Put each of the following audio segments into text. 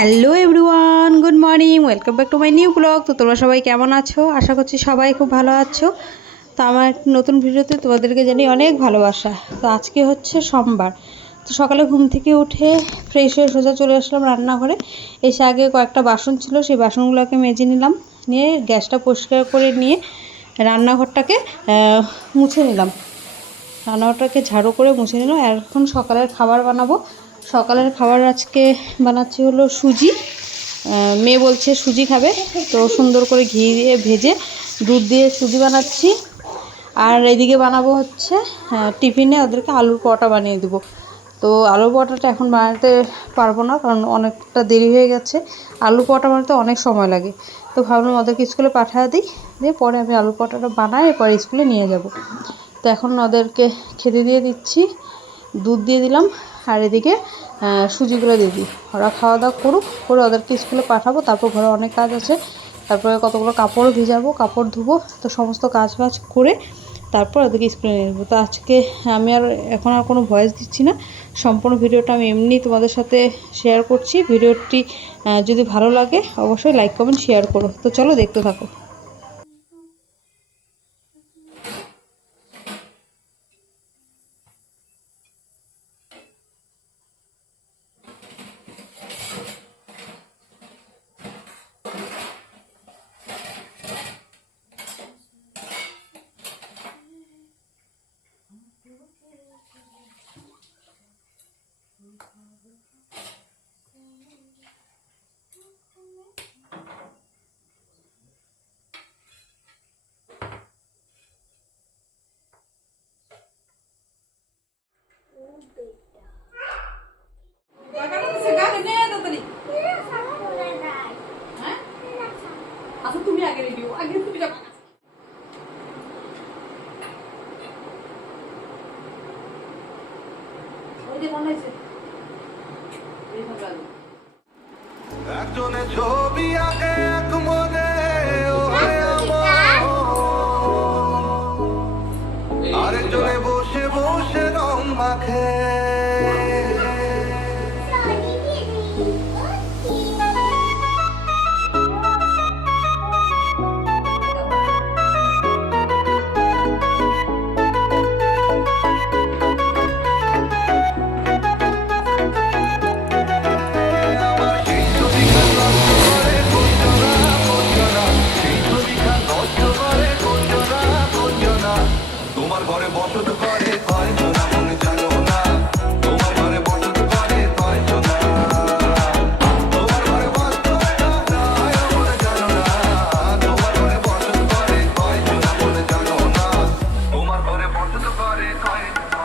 Hello everyone, good morning, welcome back to my new blog. তো তোমরা সবাই কেমন আছো? আশা করছি সবাই খুব ভালো আছো। তো আমার নতুন ভিডিওতে তোমাদেরকে জানি অনেক ভালোবাসা। তো আজকে হচ্ছে সোমবার। তো সকালে ঘুম থেকে উঠে ফ্রেশ হয়ে সোজা চলে আসলাম রান্নাঘরে। এসে আগে কয়েকটা বাসন ছিল, সেই বাসনগুলোকে মেজে নিলাম, নিয়ে গ্যাসটা পরিষ্কার করে নিয়ে রান্নাঘরটাকে মুছে নিলাম। রান্নাঘরটাকে ঝাড়ু করে মুছে নিলাম। এখন সকালের খাবার বানাবো। সকালের খাবার আজকে বানাচ্ছি হলো সুজি। মেয়ে বলছে সুজি খাবে, তো সুন্দর করে ঘি দিয়ে ভেজে দুধ দিয়ে সুজি বানাচ্ছি। আর এদিকে বানাবো হচ্ছে টিফিনে ওদেরকে আলুর পরোটা বানিয়ে দেবো। তো আলুর পরোটাটা এখন বানাতে পারবো না, কারণ অনেকটা দেরি হয়ে গেছে। আলু পরোটা বানাতে অনেক সময় লাগে। তো ভাবলাম ওদেরকে স্কুলে পাঠিয়ে দিই, দিয়ে পরে আমি আলু পরোটাটা বানাই, পরে স্কুলে নিয়ে যাব। তো এখন ওদেরকে খেতে দিয়ে দিচ্ছি, দুধ দিয়ে দিলাম, আর এদিকে সুজিগুলো দিয়ে দিই। ওরা খাওয়া দাওয়া করুক, করে ওদেরকে স্কুলে পাঠাবো। তারপর ঘরে অনেক কাজ আছে, তারপরে কতগুলো কাপড়ও ভিজাবো, কাপড় ধুবো। তো সমস্ত কাজ বাজ করে তারপর ওদেরকে স্কুলে নিয়ে যাবো। তো আজকে আমি এখন কোনো ভয়েস দিচ্ছি না, সম্পূর্ণ ভিডিওটা আমি এমনি তোমাদের সাথে শেয়ার করছি। ভিডিওটি যদি ভালো লাগে অবশ্যই লাইক কমেন্ট শেয়ার করো। তো চলো দেখতে থাকো। আচ্ছা তুমি আগে রেডি হও, আগে তুমি যাও। ওই যে মনে হয়েছে একজনে ছবি আঁকে এক মনে, আরেকজনে বসে বসে রং মাখে। তোমার ঘরে বসত করে কয়জনা মনে জানো না, তোমার ঘরে বসত করে কয়জনা, তোমার ঘরে বসত মনে জানো না, তোমার ঘরে বসত করে কয়জনা মনে জানো না, তোমার ঘরে বসত করে কয়জনা।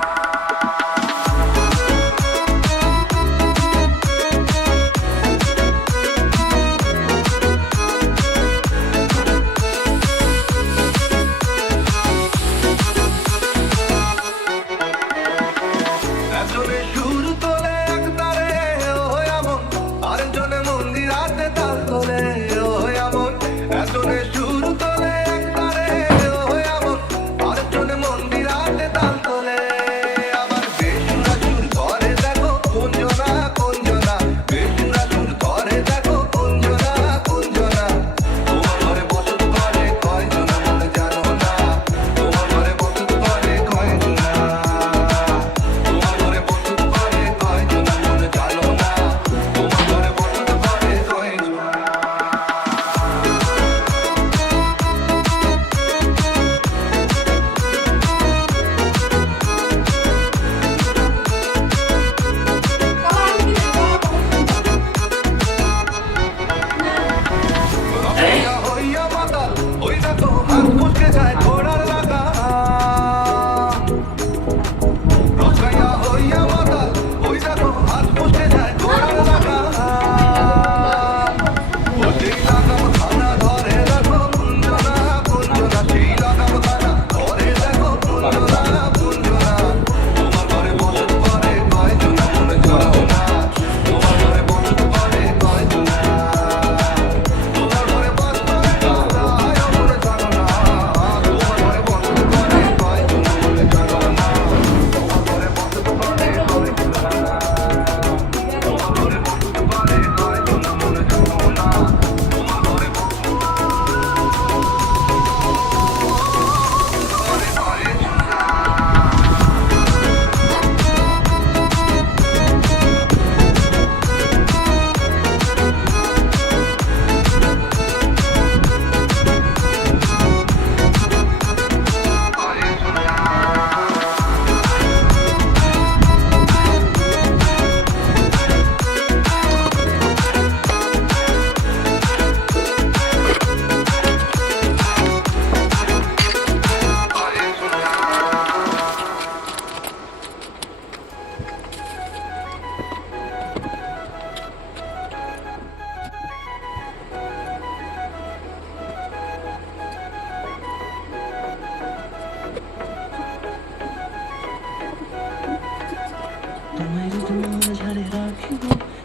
মাঝারে রাখিব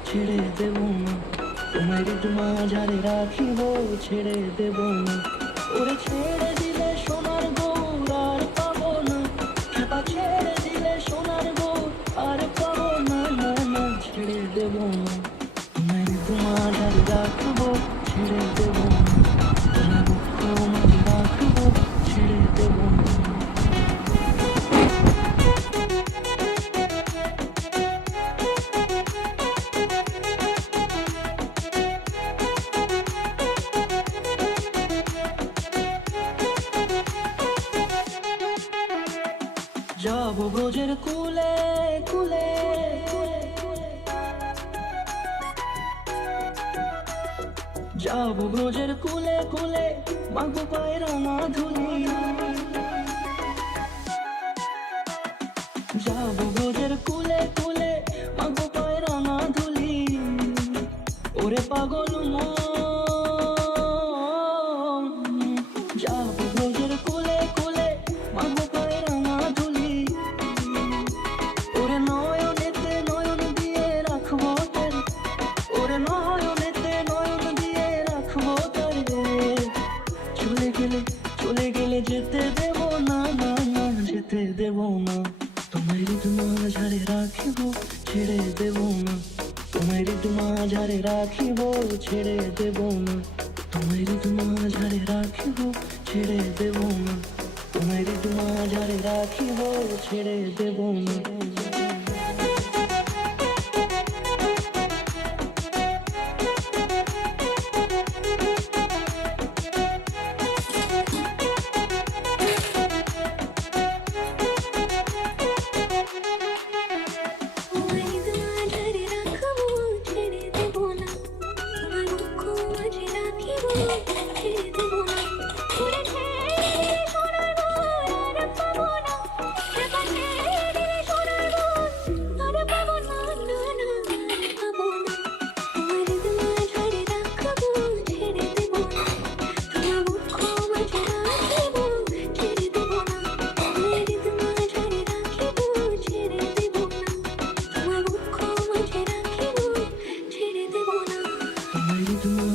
ছেড়ে দেব না, তোমার মাঝারে রাখিব ছেড়ে দেব না। ওরে ছেড়ে দিলে সোনার গৌর আর পাবো না, খেপা ছেড়ে দিলে সোনার গৌর আর পাবো না, না না ছেড়ে দেব না, তোমার মাঝারে রাখিব ছেড়ে দেব না, তোমার বুক মাঝে রাখিব ছেড়ে দেব না। যাবো ব্রজের কুলে কুলে, যাবো ব্রজের কুলে কুলে, মাগো পায়ের না ধুলি, যাবো ব্রজের কুলে কুলে, মাগো পায়ের না ধুলি, ওরে পাগল মন, যাবো ব্রজের কুলে কুলে, মাগো পায়ের না ধুলি, ওরে নয়নেতে নয়ন দিয়ে রাখবো তারে, ওরে নয়নেতে নয়ন দিয়ে রাখবো তারে, চলে গেলে যেতে দেব না, না না যেতে দেব না, তোমার মাঝারে রাখিব ছেড়ে দেব না, তোমার মাঝারে রাখিব ছেড়ে দেব না, তোমার মাঝারে রাখিব ছেড়ে দেব না, তোমার মাঝারে রাখিব ছেড়ে দেব না।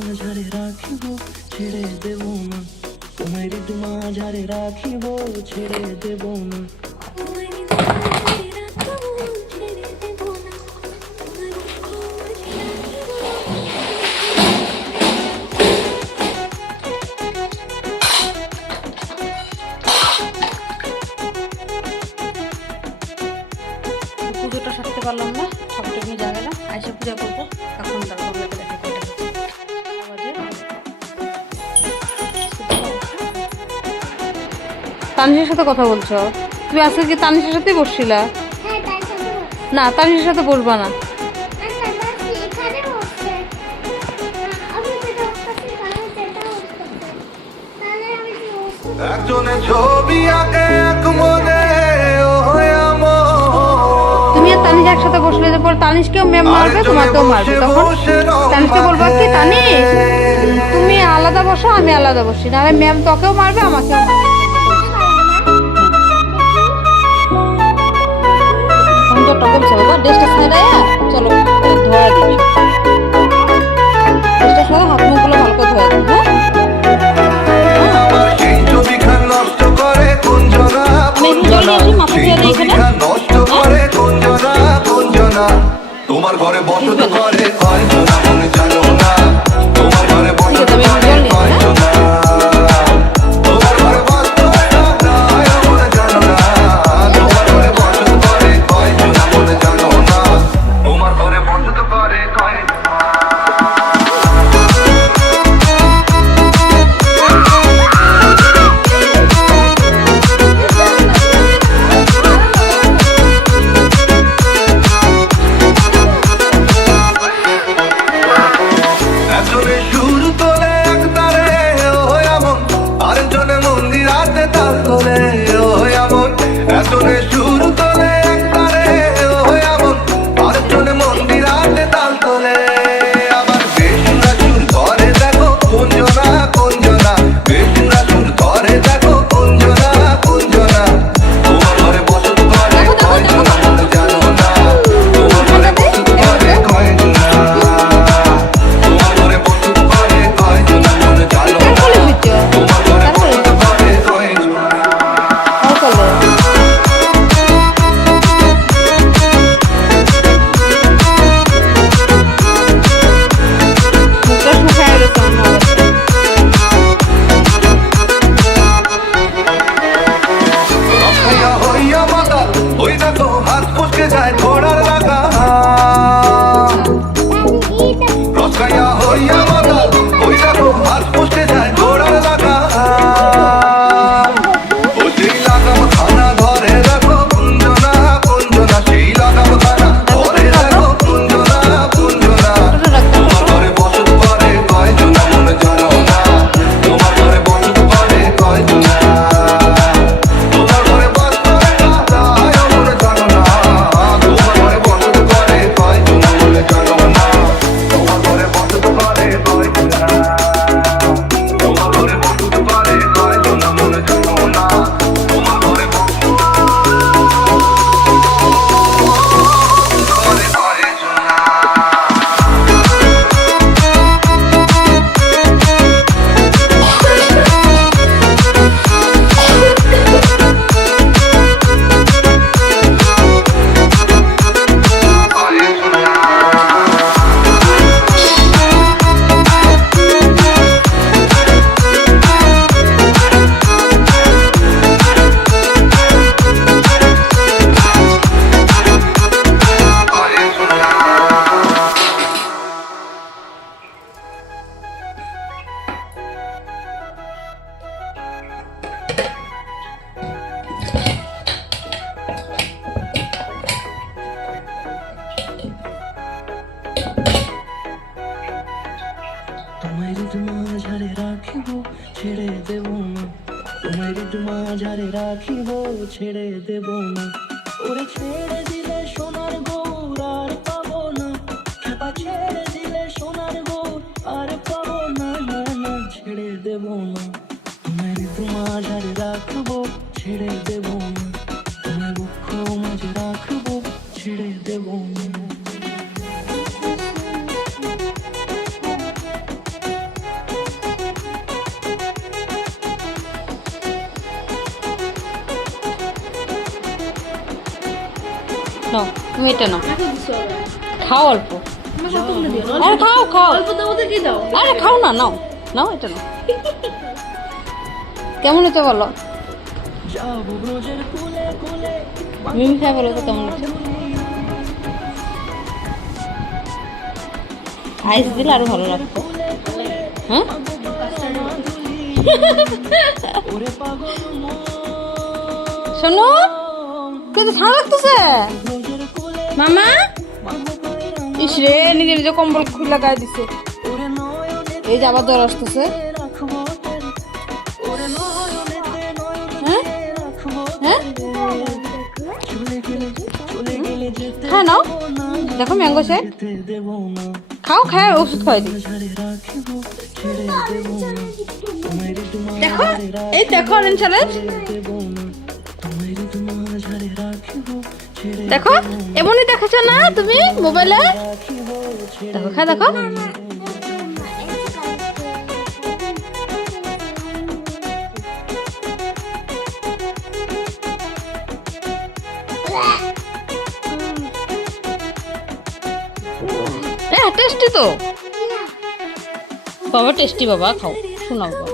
মাঝারে রাখিব ছেড়ে দেব না, তোমার মাঝারে রাখিব ছেড়ে দেব না। পুজোটা সারতে পারলাম না, সবটা নিয়ে যাবে না, আইসা পূজা করবো। এখন তারপর দেখা কয়টা বাজে। তানিশের সাথে কথা বলছো তুমি? আজকে কি তানিশের সাথেই বসছিলা? না, তানিশের সাথে বসবা না। একজনের ছবি আঁকে এক মনে, ও আমার তুমি আর তানিশ একসাথে বসলে যে পর তানিশকেও ম্যাম মারবে, তোমাকেও মারবে, তখন তানিশকে বলবা কি, তানিশ তুমি আলাদা বসো, আমি আলাদা বসি, না ম্যাম তোকেও মারবে আমাকেও মারবে। ড্রেসটা ছাড়াই চলো ধোয়া দিচ্ছি, ড্রেসটা ছাড়া হাত মুখগুলো ভালো করে ধোয়া দিই। আমার সেই ছবিখান নষ্ট করে কুঞ্জনা, কুঞ্জনা সেই ছবিখান নষ্ট করে কুঞ্জনা, কুঞ্জনা তোমার ঘরে বসত করে কয়জনা, মনে জানো না তোমার ঘরে বসত করে কয়জনা, তোমার ঘরে বসত না মনে জানো না, তোমার ঘরে বসত করে কয়জনা, মনে জানো না তোমার ঘরে বসত করে কয়জনা। রাখিব ছেড়ে দেব না ওরে ছেড়ে দিলে সোনার গৌর আর পাবো না খেপা ছেড়ে দিলে সোনার গৌর আর পাবো না না না ছেড়ে দেব না তোমার তোমার আর রাখবো ছেড়ে দেব না তোমার দুঃখ মাঝে রাখবো ছেড়ে দেব না নাও তুমি এটা নাও, খাও অল্প। আরে খাও খাও, আরে খাও না, নাও নাও এটা নাও। কেমন হচ্ছে বলো, যাবো ব্রজের কুলে কুলে মিমি খাই বলো তো কেমন হচ্ছে। আইস দিলে আরো ভালো লাগতো। হ্যাঁ ওরে পাগল শোনো, তুই তো ঠান্ডা লাগতেছে ব্রজের কুলে মামা। মাগো কইরা ইস রে, নিজে নিজে কম্বল খুলে গায়ে দিছে। ওরে নয়নে এই যে আবার জ্বর আসতেছে। রাখবো তোরে ওরে নয়নেতে হ্যাঁ রাখবো হ্যাঁ চলে গেলে যেতে হ্যাঁ নাও, না দেখো ম্যাঙ্গো শেক যেতে দেব না খাও, খায় ওষুধ খাওয়াই দিই। ঝাড়ে রাখবো ছেড়ে দেব না তোমার তোমার দেখো এই দেখো অরেঞ্জ চ্যালেঞ্জ দেব না তোমার তোমার ঝাড়ে রাখবো ছেড়ে দেখো, এমনই দেখেছো না তুমি মোবাইলে। রাখবো ছেড়ে দেখো খা দেখো, টেস্টি তো বাবা, টেস্টি বাবা, খাও শোনাও বাবা।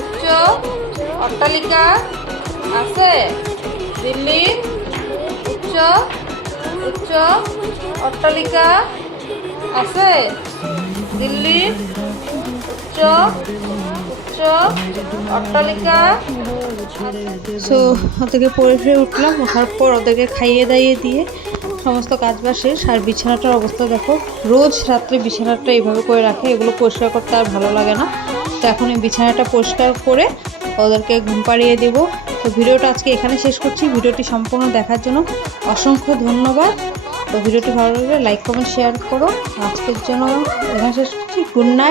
উচ্চ অট্টালিকা আছে দিল্লির, উচ্চ উচ্চ অট্টালিকা আছে দিল্লির, উচ্চ উচ্চ অট্টালিকা। সো ওদেরকে পড়ে ফিরে উঠলাম, ওঠার পর ওদেরকে খাইয়ে দাইয়ে দিয়ে সমস্ত কাজ বাজ শেষ। আর বিছানাটার অবস্থা দেখো, রোজ রাত্রে বিছানাটা এইভাবে করে রাখে, এগুলো পরিষ্কার করতে আর ভালো লাগে না। তো এখন এই বিছানাটা পরিষ্কার করে ওদেরকে ঘুম পাড়িয়ে দেবো। তো ভিডিওটা আজকে এখানে শেষ করছি। ভিডিওটি সম্পূর্ণ দেখার জন্য অসংখ্য ধন্যবাদ। তো ভিডিওটি ভালো লাগলে লাইক কমেন্ট শেয়ার করো। আজকের জন্য এখানে শেষ করছি। Good night.